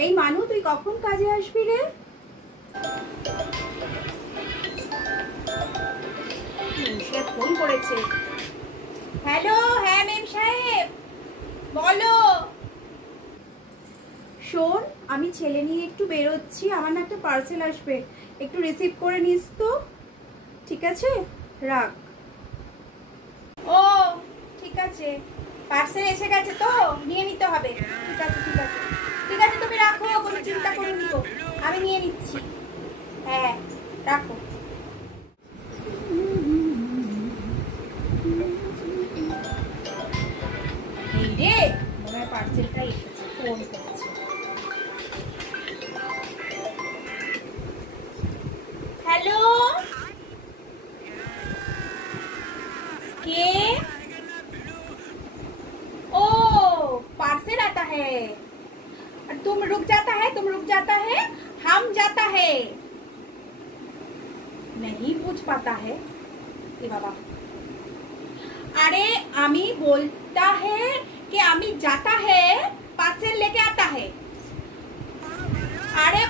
এই মানু, তুই কখন কাজে আসবি রে? সে ফোন করেছে। হ্যালো, হ্যাঁ মেম সাহেব বলো। শোন, আমি ছেলে নিয়ে একটু বেরোচ্ছি, আমার না একটা পার্সেল আসবে, একটু রিসিভ করে নিস তো। ঠিক আছে, রাখ। ও ঠিক আছে, পার্সেল এসে গেছে তো, নিয়ে নিতে হবে। ঠিক আছে ঠিক আছে ঠিক আছে, তুমি রাখো, কোনো চিন্তা করে নিও, আমি নিয়ে নিচ্ছি। হ্যাঁ রাখো। এই রে, মনে হয় পার্সেলটা এসেছে, ফোন করেছে। हेलो, के? ओ, पार्सल आता है, तुम रुक जाता है, तुम रुक जाता है, हम जाता है। नहीं पूछ पाता है ये बाबा। अरे आमी बोलता है कि आमी जाता है, पार्सल लेके आता है। अरे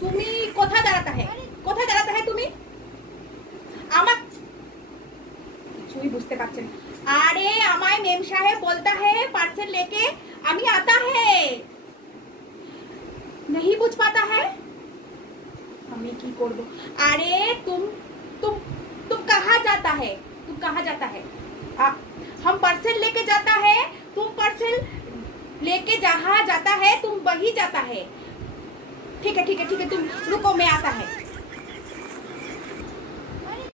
তুমি কোথায় দাঁড়াতে হয়, কোথায় দাঁড়াতে হয় তুমি? আমার কিছুই বুঝতে পারছেন। আরে আমায় মেম সাহেব বলতা है पार्सल लेके আমি आता है, नहीं पूछ पाता है। আমি কি করব? আরে तुम कहाँ जाता है, तुम कहाँ जाता है? हम पार्सल लेके जाता है, तुम पार्सल लेके जहाँ जाता है तुम वही जाता है। ठीक है ठीक है ठीक है, तुम रुको, मैं आता है।